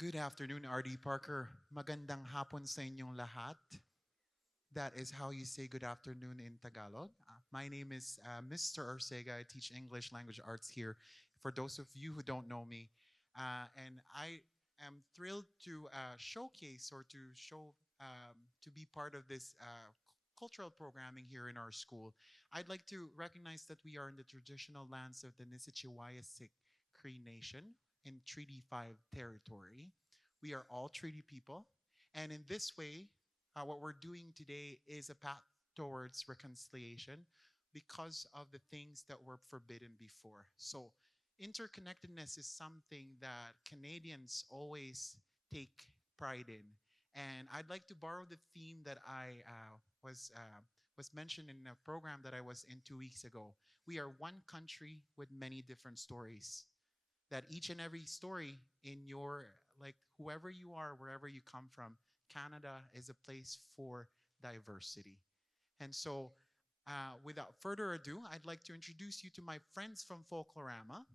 Good afternoon, RD Parker. Magandang hapon sa inyong lahat. That is how you say good afternoon in Tagalog. My name is Mr. Arcega. I teach English language arts here. For those of you who don't know me, and I am thrilled to showcase or to show to be part of this cultural programming here in our school. I'd like to recognize that we are in the traditional lands of the Nisichiwayasik Cree Nation in Treaty 5 territory. We are all treaty people, and in this way, what we're doing today is a path towards reconciliation because of the things that were forbidden before. So, interconnectedness is something that Canadians always take pride in. And I'd like to borrow the theme that I was mentioned in a program that I was in 2 weeks ago. We are one country with many different stories. That each and every story in your, like, whoever you are, wherever you come from, Canada is a place for diversity. And so, without further ado, I'd like to introduce you to my friends from Folklorama.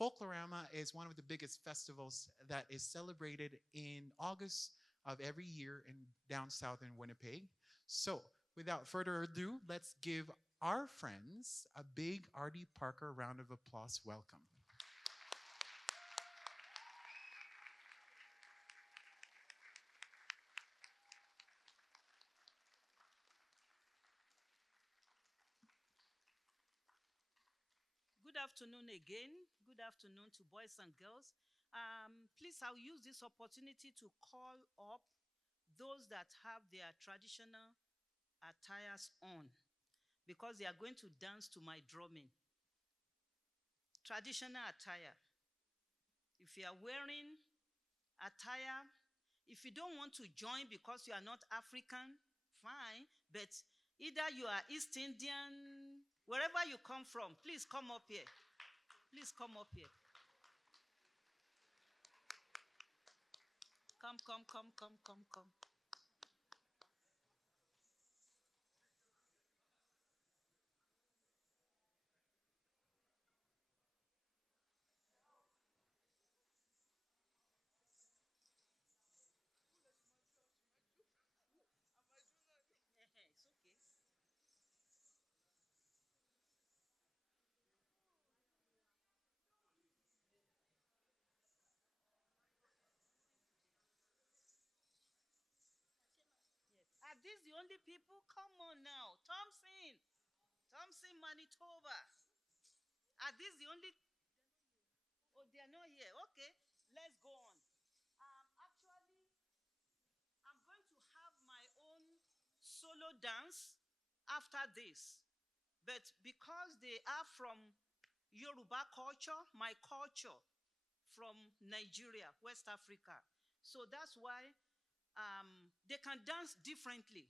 Folklorama is one of the biggest festivals that is celebrated in August of every year in down south in Winnipeg. So, without further ado, let's give our friends a big RD Parker round of applause welcome. Good afternoon again. Good afternoon to boys and girls. Please, I'll use this opportunity to call up those that have their traditional attires on because they are going to dance to my drumming. Traditional attire. If you are wearing attire, if you don't want to join because you are not African, fine, but either you are East Indian, wherever you come from, please come up here. Please come up here. Come. It's okay. Yes. Are these the only people? Come on now. Thompson, Manitoba. Are these the only? Oh, they are not here. Okay, let's go on. Actually, I'm going to have my own solo dance after this. But because they are from Yoruba culture, my culture from Nigeria, West Africa. So that's why they can dance differently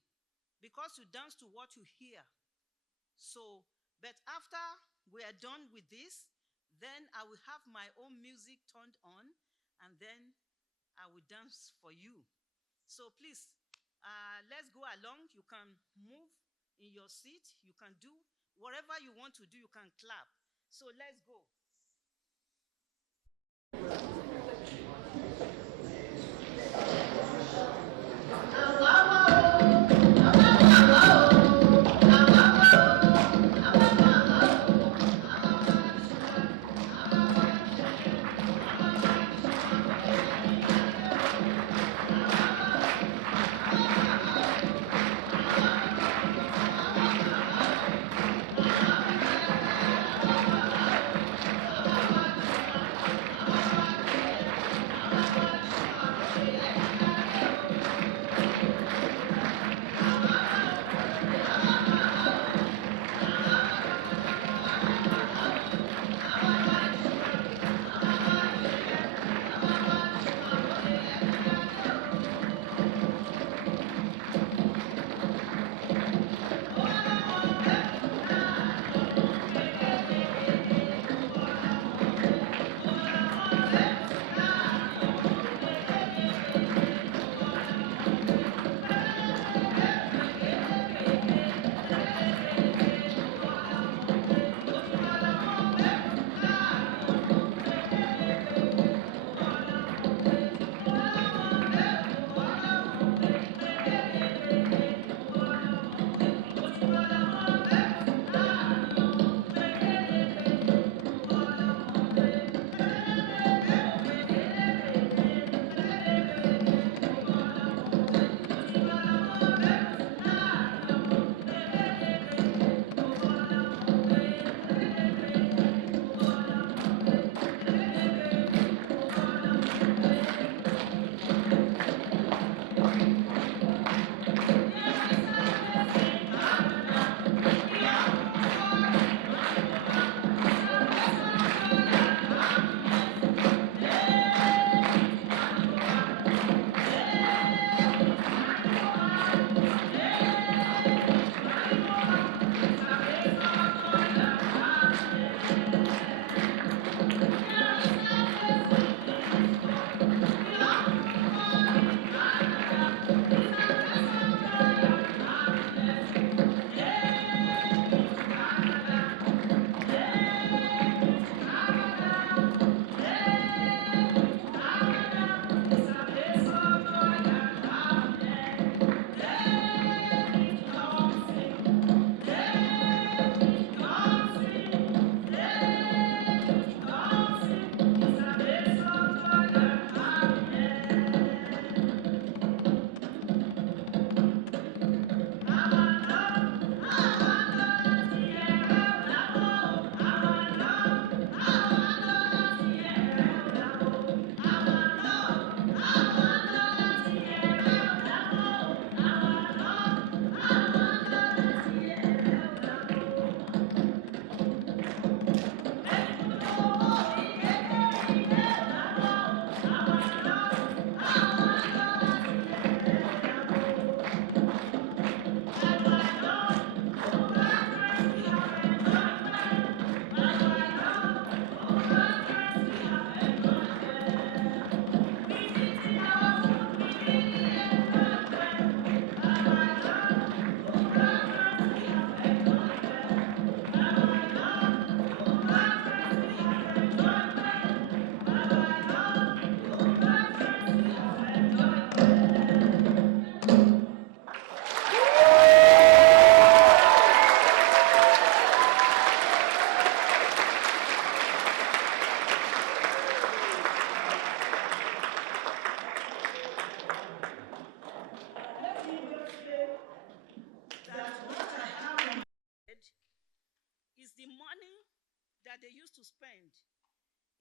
because you dance to what you hear. So, but after we are done with this, then I will have my own music turned on and then I will dance for you. So please, let's go along. You can move in your seat. You can do whatever you want to do. You can clap. So let's go.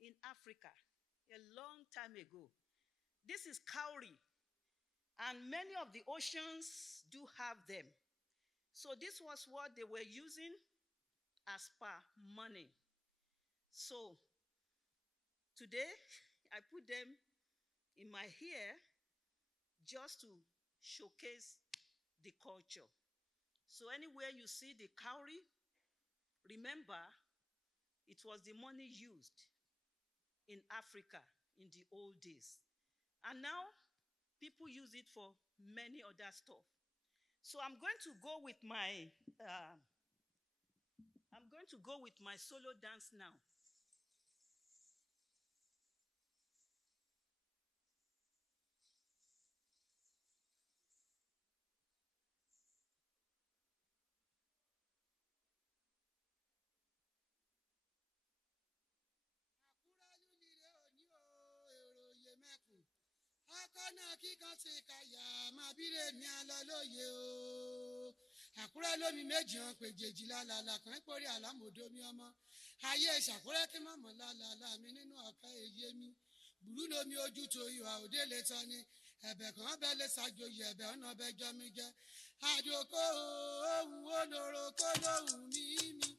in Africa a long time ago. This is cowrie, and many of the oceans do have them. So this was what they were using as per money. So today, I put them in my hair just to showcase the culture. So anywhere you see the cowrie, remember it was the money used in Africa in the old days. And now people use it for many other stuff. So I'm going to go with my solo dance now. akọ́nà kíkan ti kàyà máa bíre mi àlọ́ lóye o. àkúrẹ́ lómi méjì hàn pé jèjì lálàlà kan pórí àlámòdó mi ọmọ. ayé ìṣàkúrẹ́ kí mọ̀mọ́ lálàlà mi nínú ọ̀ká èyí mi. bùrú lomi ojú tó ìwà òde lè tán ni. ẹ̀bẹ̀ kan bẹ́ẹ̀ lè ṣàjòyè ẹ̀bẹ̀ ọ̀nà bẹ́ẹ̀ jọ mi jẹ́. àjòkó ohun olóró kó lóhùn ní mi.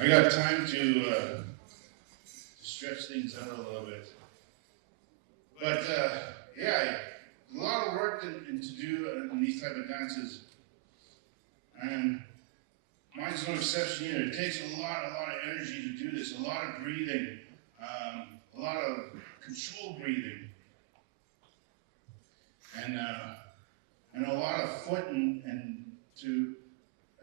I got time to stretch things out a little bit. But yeah, a lot of work and to do in these type of dances, and mine's no exception either. It takes a lot of energy to do this, a lot of breathing, a lot of controlled breathing, and a lot of foot and to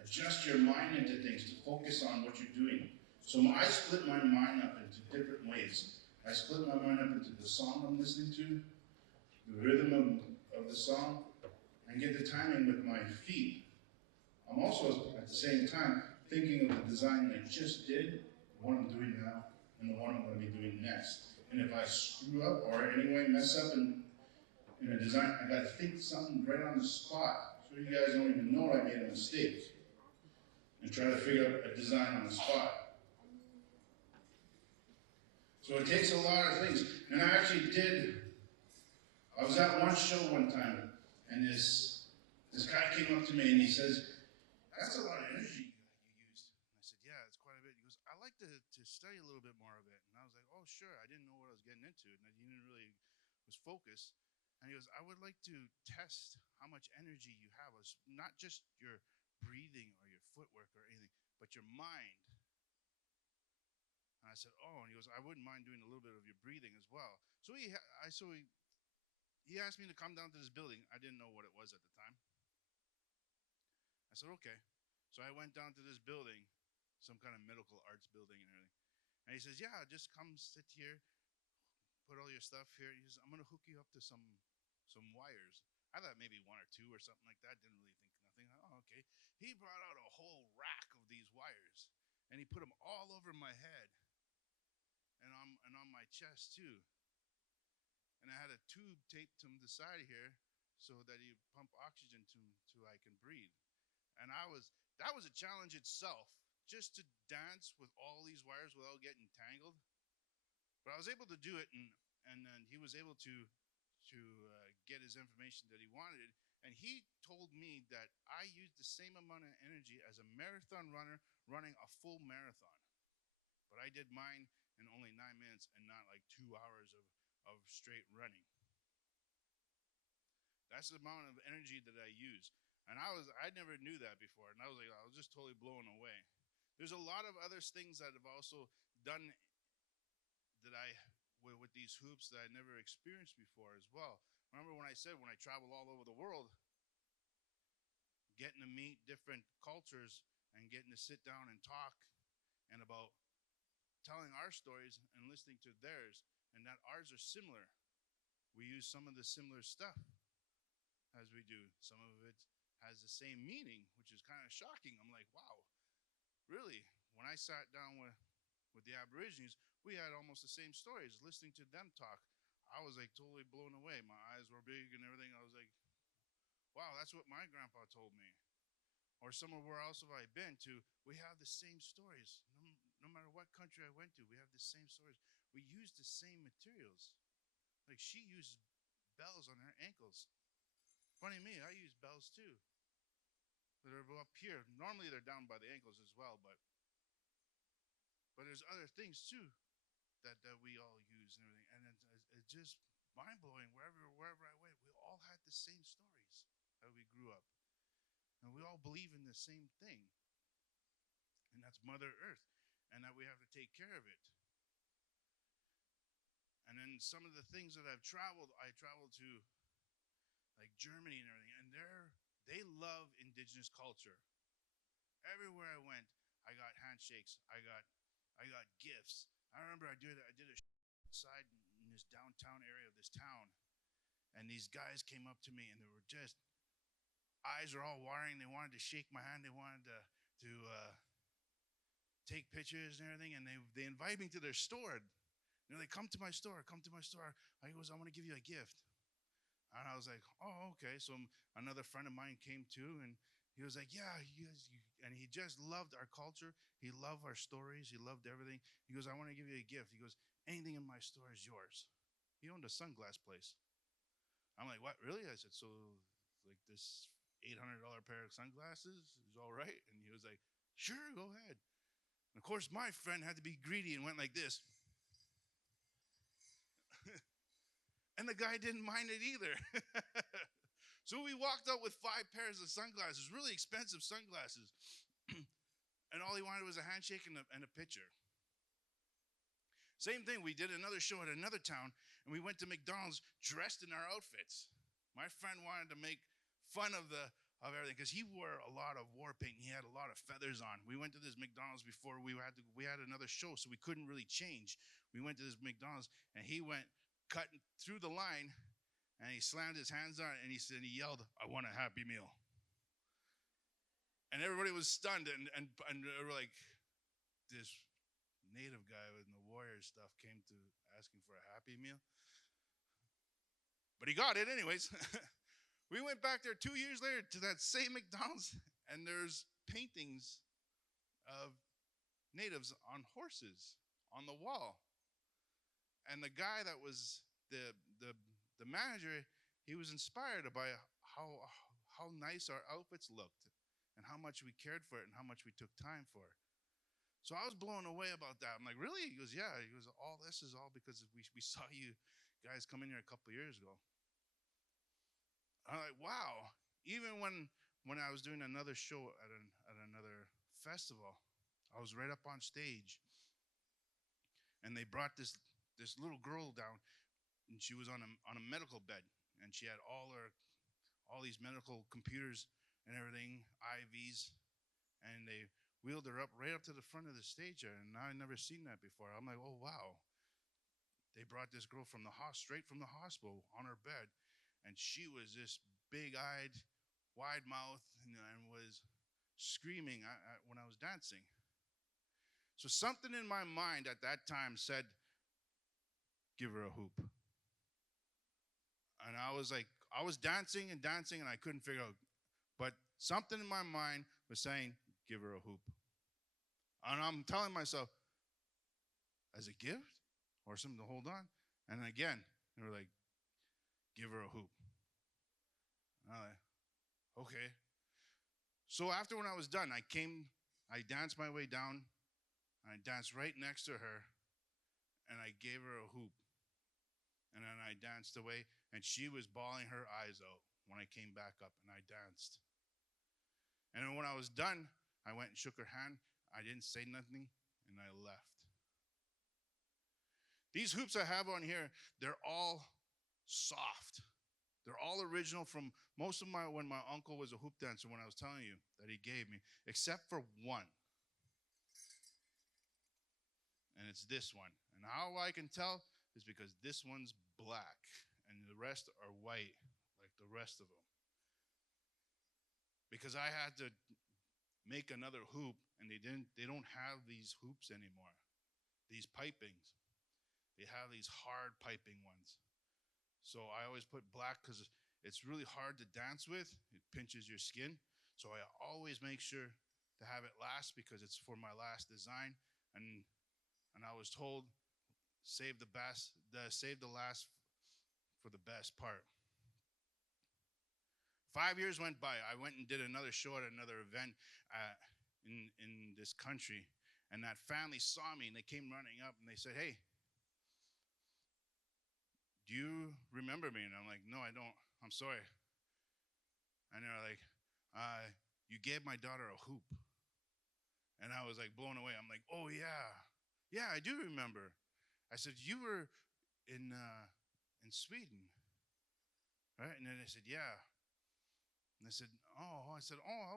adjust your mind into things, to focus on what you're doing. So I split my mind up into different ways. I split my mind up into the song I'm listening to, the rhythm of the song, and get the timing with my feet. I'm also, at the same time, thinking of the design I just did, the one I'm doing now, and the one I'm going to be doing next. And if I screw up or anyway mess up in a design, I got to think something right on the spot, so you guys don't even know I made a mistake, and try to figure out a design on the spot. So it takes a lot of things. And I actually did, I was at one show one time, and this guy came up to me and he says, "That's a lot of energy you used." And I said, "Yeah, it's quite a bit." He goes, "I like to study a little bit more of it." And I was like, "Oh, sure." I didn't know what I was getting into, and he didn't really was focused. And he goes, "I would like to test how much energy you have. It's not just your breathing or your footwork or anything, but your mind." And I said, "Oh," and he goes, "I wouldn't mind doing a little bit of your breathing as well." So he asked me to come down to this building. I didn't know what it was at the time. I said, "Okay." So I went down to this building, some kind of medical arts building and everything. And he says, "Yeah, just come sit here, put all your stuff here." He says, "I'm gonna hook you up to some wires." I thought maybe one or two or something like that. Didn't really think nothing. Oh, okay. He brought out a whole rack of these wires, and he put them all over my head and on my chest too. And I had a tube taped to the side here so that he pump oxygen to I can breathe. And that was a challenge itself, just to dance with all these wires without getting tangled. But I was able to do it, and then he was able to get his information that he wanted. And he told me that I used the same amount of energy as a marathon runner running a full marathon. But I did mine in only 9 minutes and not like 2 hours of straight running. That's the amount of energy that I use. And I never knew that before. And I was just totally blown away. There's a lot of other things that I've also done that with these hoops that I never experienced before as well. Remember when I said when I travel all over the world, getting to meet different cultures and getting to sit down and talk and about telling our stories and listening to theirs, and that ours are similar. We use some of the similar stuff as we do. Some of it has the same meaning, which is kind of shocking. I'm like, wow, really? When I sat down with the Aborigines, we had almost the same stories. Listening to them talk, I was like totally blown away. My eyes were big and everything. I was like, wow, that's what my grandpa told me. Or somewhere where else have I been to, we have the same stories. No matter what country I went to, we have the same stories. We use the same materials. Like she uses bells on her ankles. Funny me, I use bells too. That are up here. Normally they're down by the ankles as well, but there's other things too that we all use and everything, and it's just mind blowing. Wherever I went, we all had the same stories that we grew up, and we all believe in the same thing, and that's Mother Earth, and that we have to take care of it. And then some of the things that I traveled to like Germany and everything, and they love indigenous culture. Everywhere I went, I got handshakes. I got gifts. I remember I did a outside in this downtown area of this town, and these guys came up to me, and they were just eyes are all watering. They wanted to shake my hand. They wanted to take pictures and everything, and they invited me to their store. They're like, "Come to my store. Come to my store." I goes, "I want to give you a gift." And I was like, "Oh, okay." So another friend of mine came too, and he was like, "Yeah, and he just loved our culture. He loved our stories. He loved everything. He goes, "I want to give you a gift." He goes, "Anything in my store is yours." He owned a sunglass place. I'm like, "What, really?" I said, "So, like this $800 pair of sunglasses is all right?" And he was like, "Sure, go ahead." And of course, my friend had to be greedy and went like this. And the guy didn't mind it either. So we walked out with 5 pairs of sunglasses, really expensive sunglasses. And all he wanted was a handshake and a picture. Same thing, we did another show at another town, and we went to McDonald's dressed in our outfits. My friend wanted to make fun of everything because he wore a lot of war paint. He had a lot of feathers on. We went to this McDonald's before we had another show, so we couldn't really change. We went to this McDonald's, and he went cutting through the line, and he slammed his hands on it, and he yelled, "I want a Happy Meal." And everybody was stunned, and they were like, this native guy with the warrior stuff came to asking for a Happy Meal. But he got it anyways. We went back there 2 years later to that same McDonald's, and there's paintings of natives on horses on the wall. And the guy that was the manager, he was inspired by how nice our outfits looked and how much we cared for it and how much we took time for it. So I was blown away about that. I'm like, really? He goes, yeah. He goes, all this is all because we saw you guys come in here a couple years ago. I'm like, wow. Even when I was doing another show at another festival, I was right up on stage, and they brought this little girl down, and she was on a medical bed, and she had all these medical computers and everything, IVs, and they wheeled her up right up to the front of the stage there, and I never seen that before. I'm like, oh wow. They brought this girl straight from the hospital on her bed, and she was this big-eyed, wide mouth, and was screaming when I was dancing. So something in my mind at that time said, give her a hoop. And I was dancing and dancing, and I couldn't figure out. But something in my mind was saying, give her a hoop. And I'm telling myself, as a gift or something to hold on. And again, they were like, give her a hoop. And I'm like, okay. So after when I was done, I danced my way down, and I danced right next to her, and I gave her a hoop. And then I danced away, and she was bawling her eyes out when I came back up, and I danced. And then when I was done, I went and shook her hand. I didn't say nothing, and I left. These hoops I have on here, they're all soft. They're all original from most of when my uncle was a hoop dancer, when I was telling you that he gave me, except for one. And it's this one. And how I can tell is because this one's black and the rest are white, like the rest of them. Because I had to make another hoop, and they don't have these hoops anymore. These pipings. They have these hard piping ones. So I always put black because it's really hard to dance with. It pinches your skin. So I always make sure to have it last because it's for my last design. And I was told, save the last for the best part. 5 years went by. I went and did another show at another event in this country, and that family saw me, and they came running up, and they said, hey, do you remember me? And I'm like, no, I don't. I'm sorry. And they're like, you gave my daughter a hoop. And I was like blown away. I'm like, oh, yeah. Yeah, I do remember. I said, you were in Sweden, right? And then they said, yeah. And I said, oh,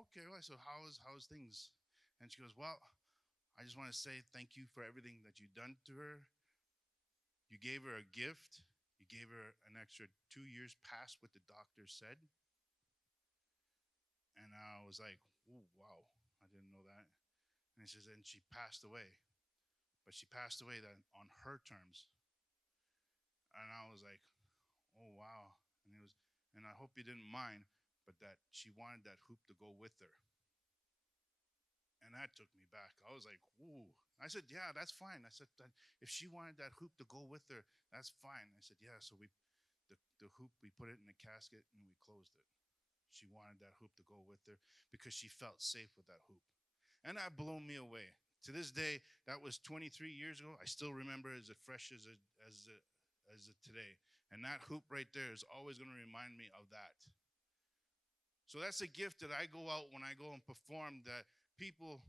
okay. Well, I said, how's things? And she goes, well, I just want to say thank you for everything that you've done to her. You gave her a gift. You gave her an extra 2 years past what the doctor said. And I was like, oh, wow, I didn't know that. And he says, and she passed away. But she passed away on her terms. And I was like, oh, wow. And I hope you didn't mind, but that she wanted that hoop to go with her. And that took me back. I was like, ooh. I said, yeah, that's fine. I said, if she wanted that hoop to go with her, that's fine. I said, yeah, so the hoop, we put it in a casket and we closed it. She wanted that hoop to go with her because she felt safe with that hoop. And that blew me away. To this day, that was 23 years ago. I still remember it as fresh as today. And that hoop right there is always going to remind me of that. So that's a gift that I go out when I go and perform, that people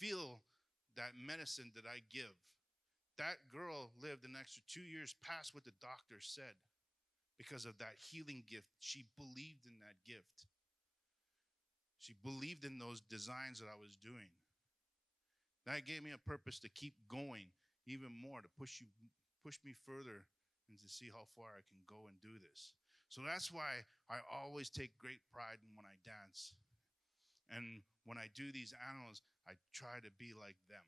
feel that medicine that I give. That girl lived an extra 2 years past what the doctor said because of that healing gift. She believed in that gift. She believed in those designs that I was doing. That gave me a purpose to keep going even more, to push me further and to see how far I can go and do this. So that's why I always take great pride in when I dance. And when I do these animals, I try to be like them.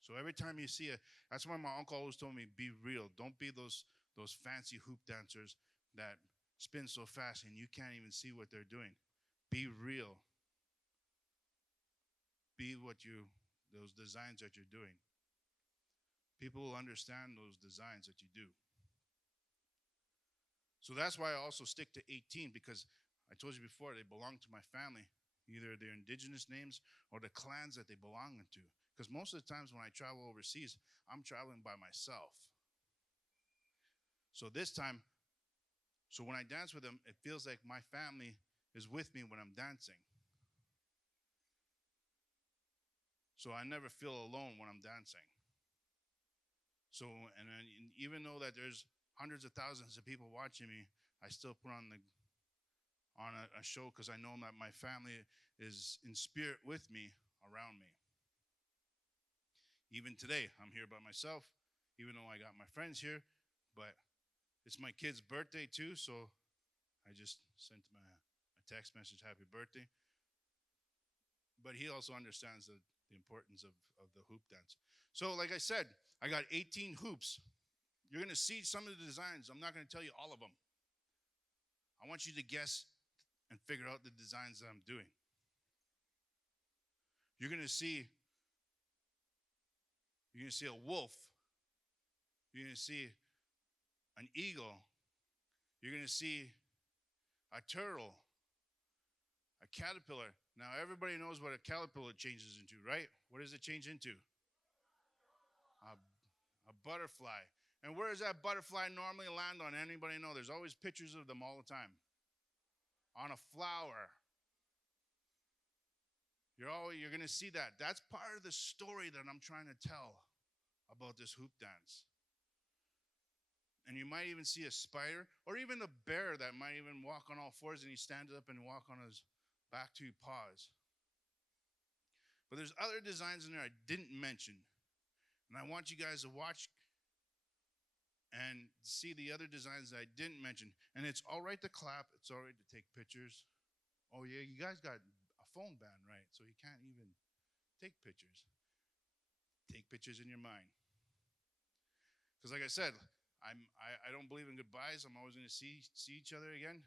So every time you see it, that's why my uncle always told me, be real. Don't be those fancy hoop dancers that spin so fast and you can't even see what they're doing. Be real. Be those designs that you're doing. People will understand those designs that you do. So that's why I also stick to 18, because I told you before, they belong to my family, either their indigenous names or the clans that they belong to. Because most of the times when I travel overseas, I'm traveling by myself. So this time, so when I dance with them, it feels like my family is with me when I'm dancing. So I never feel alone when I'm dancing. So, and even though that there's hundreds of thousands of people watching me, I still put on a show because I know that my family is in spirit with me, around me. Even today, I'm here by myself, even though I got my friends here, but it's my kid's birthday too, so I just sent him a text message, happy birthday. But he also understands the importance of the hoop dance. So like I said, I got 18 hoops. You're going to see some of the designs. I'm not going to tell you all of them. I want you to guess and figure out the designs that I'm doing. You're going to see a wolf. You're going to see an eagle. You're going to see a turtle, a caterpillar. Now, everybody knows what a caterpillar changes into, right? What does it change into? A butterfly. And where does that butterfly normally land on? Anybody know? There's always pictures of them all the time. On a flower. You're going to see that. That's part of the story that I'm trying to tell about this hoop dance. And you might even see a spider or even a bear that might even walk on all fours, and he stands up and walk on his back two paws. But there's other designs in there I didn't mention. And I want you guys to watch and see the other designs that I didn't mention. And it's all right to clap. It's all right to take pictures. Oh, yeah, you guys got a phone ban, right? So you can't even take pictures. Take pictures in your mind. Because like I said, I don't believe in goodbyes. I'm always going to see each other again.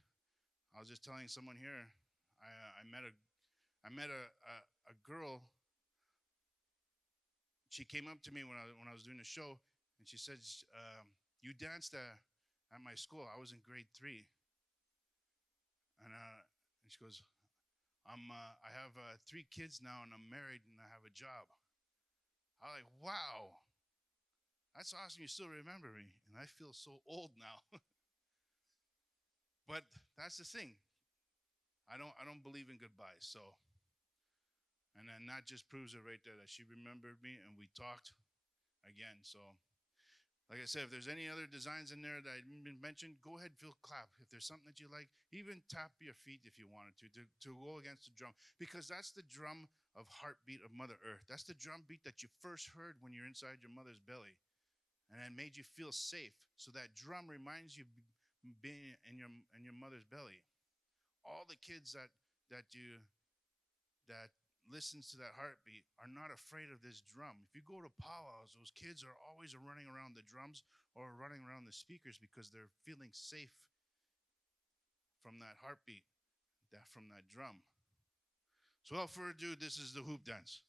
I was just telling someone here, I met a girl. She came up to me when I was doing the show, and she said, "You danced at my school. I was in grade 3." And she goes, I have 3 kids now, and I'm married, and I have a job." I was like, "Wow, that's awesome. You still remember me." And I feel so old now. But that's the thing. I don't believe in goodbyes. So, and then that just proves it right there that she remembered me and we talked again. So, like I said, if there's any other designs in there that I didn't mention, go ahead and feel clap. If there's something that you like, even tap your feet if you wanted to go against the drum, because that's the drum of heartbeat of Mother Earth. That's the drum beat that you first heard when you're inside your mother's belly, and it made you feel safe. So that drum reminds you being in your mother's belly. All the kids that listens to that heartbeat are not afraid of this drum. If you go to powwows, those kids are always running around the drums or running around the speakers because they're feeling safe from that heartbeat, from that drum. So without further ado, this is the hoop dance.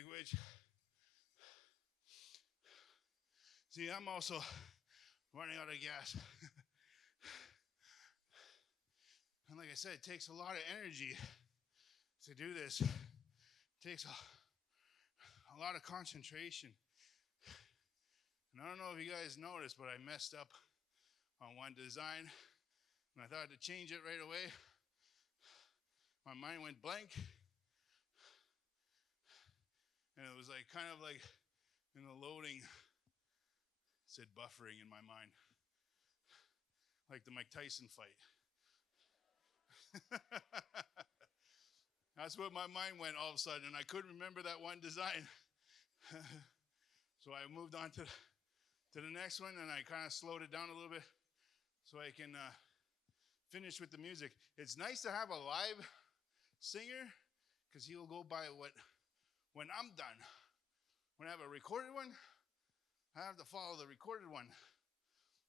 language. See, I'm also running out of gas. And like I said, it takes a lot of energy to do this. It takes a lot of concentration. And I don't know if you guys noticed, but I messed up on one design, and I thought to change it right away. My mind went blank, and it was like kind of like in the loading, it said buffering in my mind, like the Mike Tyson fight. That's what my mind went all of a sudden, and I couldn't remember that one design. So I moved on to the next one, and I kind of slowed it down a little bit so I can finish with the music. It's nice to have a live singer because he'll go by when I'm done. When I have a recorded one, I have to follow the recorded one.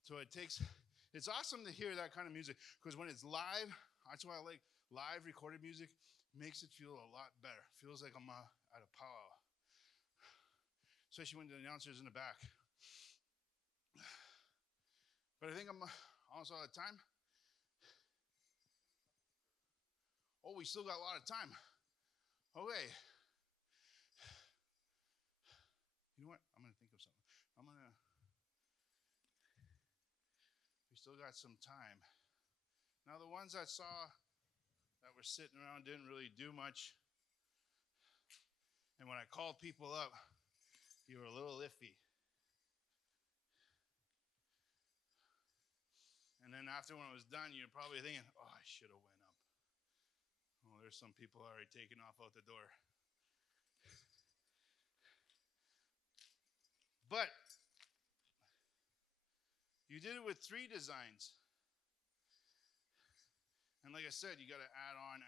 So it's awesome to hear that kind of music because when it's live, that's why I like live recorded music. Makes it feel a lot better. Feels like I'm at a powwow, especially when the announcer's in the back. But I think I'm almost out of time. Oh, we still got a lot of time. Okay. You know what? I'm going to think of something. We still got some time. Now, the ones that were sitting around didn't really do much. And when I called people up, you were a little iffy. And then after when it was done, you're probably thinking, oh, I should have went up. Well, there's some people already taking off out the door. But you did it with 3 designs. And like I said, you got to add on.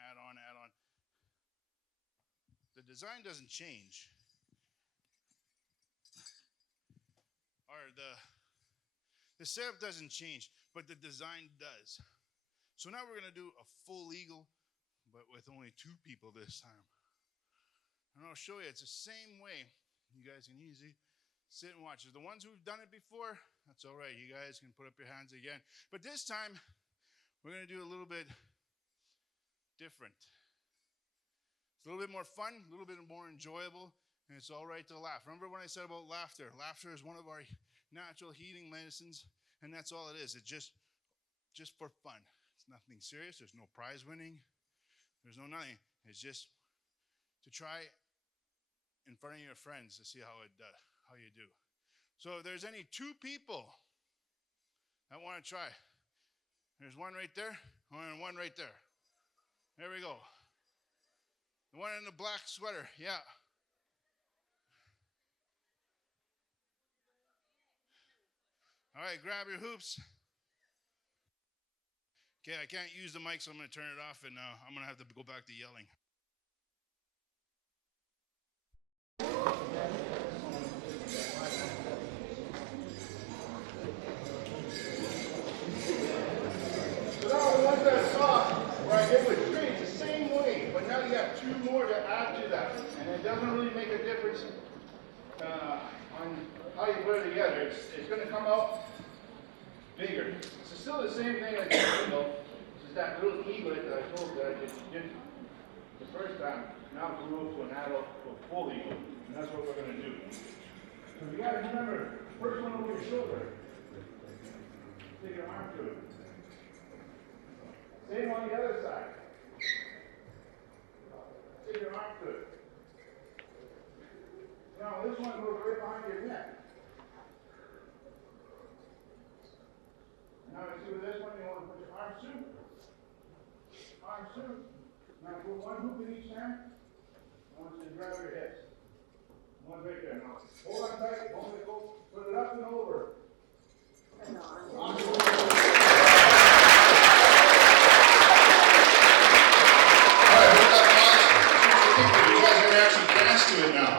The design doesn't change. Or the setup doesn't change, but the design does. So now we're going to do a full eagle, but with only 2 people this time. And I'll show you, it's the same way. You guys can easily sit and watch. The ones who've done it before, that's all right. You guys can put up your hands again. But this time, we're going to do a little bit different. It's a little bit more fun, a little bit more enjoyable, and it's all right to laugh. Remember when I said about laughter? Laughter is one of our natural healing medicines, and that's all it is. It's just for fun. It's nothing serious. There's no prize winning. There's no nothing. It's just to try in front of your friends to see how you do. So if there's any 2 people that want to try, there's one right there, and one right there. There we go. The one in the black sweater, yeah. All right, grab your hoops. Okay, I can't use the mic, so I'm going to turn it off, and I'm going to have to go back to yelling. So now the ones that I saw where I did with 3, it's the same way, but now you have 2 more to add to that, and it doesn't really make a difference on how you put it together. It's going to come out bigger. It's still the same thing like the eagle. It's just that little eaglet that I told you that I did the first time. Now grew to an adult, to a full eagle, and that's what we're going to do. So you got to remember, first one over your shoulder. Take your arm to it. Same on the other side. Take your arm to it. Now this one goes right behind your neck. Now you see with this one, you want to put your arms to. Arms to. Now put one hoop in each hand. I want you to grab your hips. One right there. Now hold on tight. Don't let go. Put it up and over. To it now.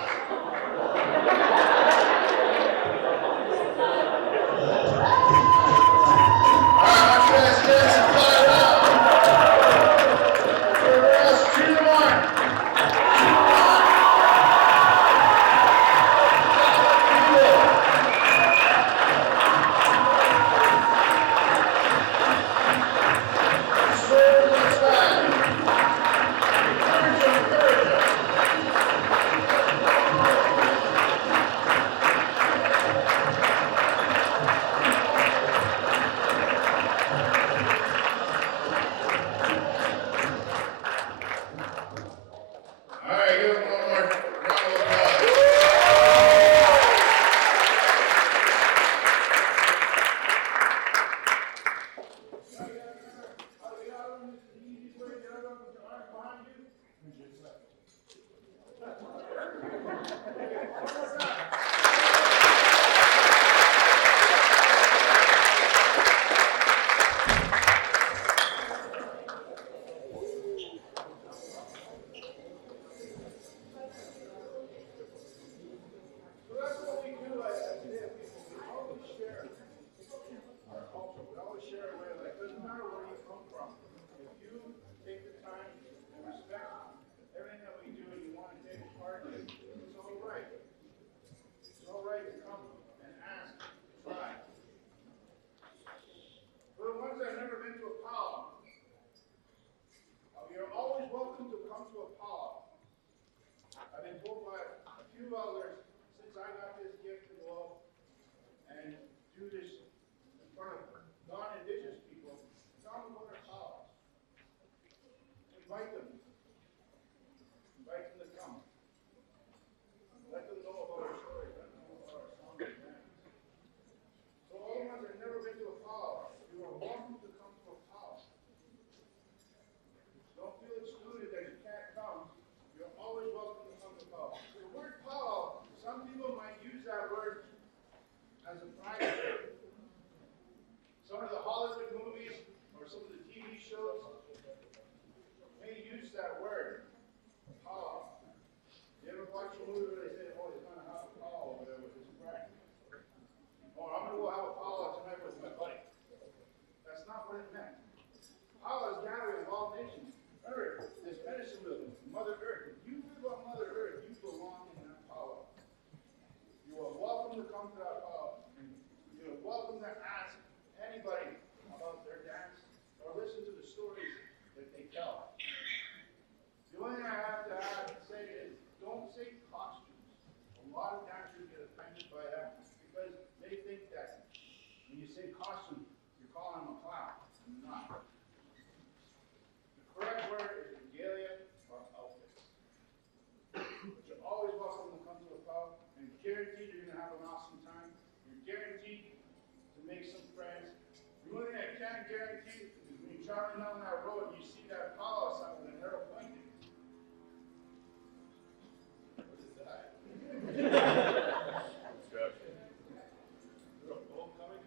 you elders, since I got this gift to go and do this in front of non-indigenous people, tell them about our powers. Invite them. Invite them to come. Let them know about our stories. Let them know about our song and dance. So all the ones that have never been to a powwow, you are welcome to come to a powwow. Don't feel excluded that you can't come. You're always welcome to come to powwow. The word powwow, some people might use that word as a private word. Some of the Hollywood movies or some of the TV shows may use that word, powwow. You ever watch a movie where they say, oh, he's going to have a powwow over there with his friend? Or I'm going to go have a powwow tonight with my buddy. That's not what it meant. Powwow is gathering of all nations. Remember, this medicine wheel, Mother Earth. If you live on Mother Earth, you belong in that powwow. You are welcome to come to that powwow. You are welcome to ask anybody about their dance or listen to the stories that they tell. The only thing I have to say is don't say costumes. A lot of dancers get offended by that because they think that when you say costume, you're calling them a clown. I'm not. The correct word is regalia or outfits. But you're always welcome to come to a pub and guaranteed you're going to have an awesome time. You're guaranteed to make some friends. The only thing I can't guarantee is when you're traveling down that road and you see that powwow sign with an arrow pointing. What is that? Is there a boat coming?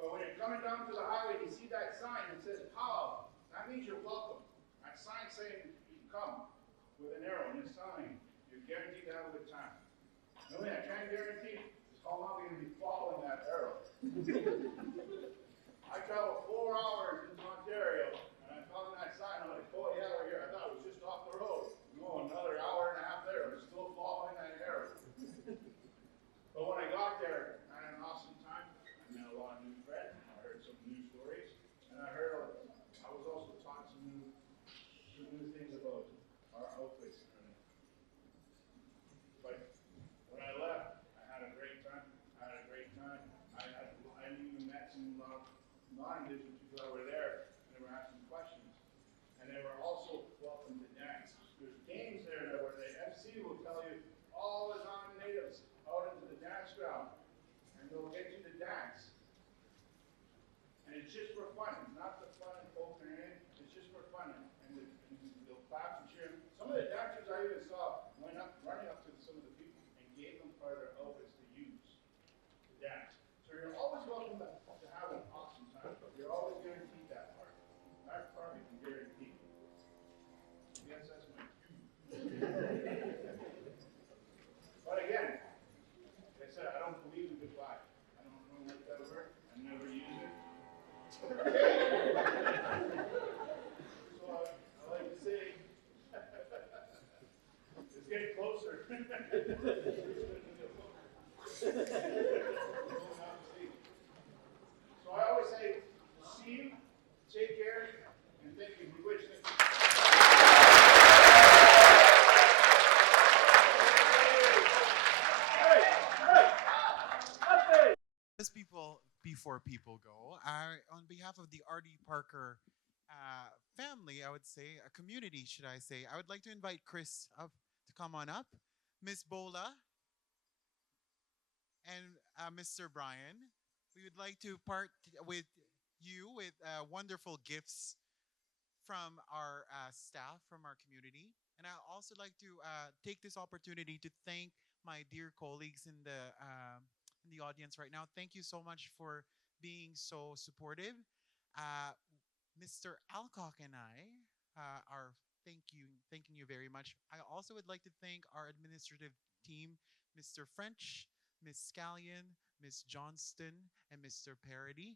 But when you're coming down to the highway, you see that sign that says powwow. That means you're welcome. That sign saying you can come with an arrow and a sign. You're guaranteed to have a good time. The only thing I can guarantee is how long you're going to be following that arrow. I traveled 4 hours into Ontario and I found that sign. I'm like, oh yeah, we're here. I thought it was just off the road. No, another hour and a half there. I'm still following that arrow. But when I got there, I had an awesome time. I met a lot of new friends. I heard some new stories. And I was also taught some new things about our outfits and everything. But when I left, I had a great time. I even met some non-indigenous people that were there, and they were asking questions. And they were also welcome to dance. There's games there that where the FC will tell you all the non-natives out into the dance ground, and they'll get you to dance. And it's just for fun. It's not the fun and poking it in. It's just for fun. And they'll clap and cheer. Some of the dancers I even saw went up, running up to some of the people and gave them part of their outfits to use to dance. So you're always welcome to have an awesome time. You're always guaranteed that part. That part you can guarantee. Yes, that's my cue. But again, like I said, I don't believe in goodbye. I don't like that word. I never use it. So I like to say, it's getting closer. So I always say, see you, take care, and thank you. We wish. Thank you. As people before people go, on behalf of the R.D. Parker family, I would say, a community, should I say, I would like to invite Chris up to come on up, Miss Bola, and Mr. Brian. We would like to part with you with wonderful gifts from our staff, from our community. And I also like to take this opportunity to thank my dear colleagues in the audience right now. Thank you so much for being so supportive. Uh, Mr. Alcock and I are thanking you very much. I also would like to thank our administrative team, Mr. French, Miss Scallion, Miss Johnston, and Mr. Parody.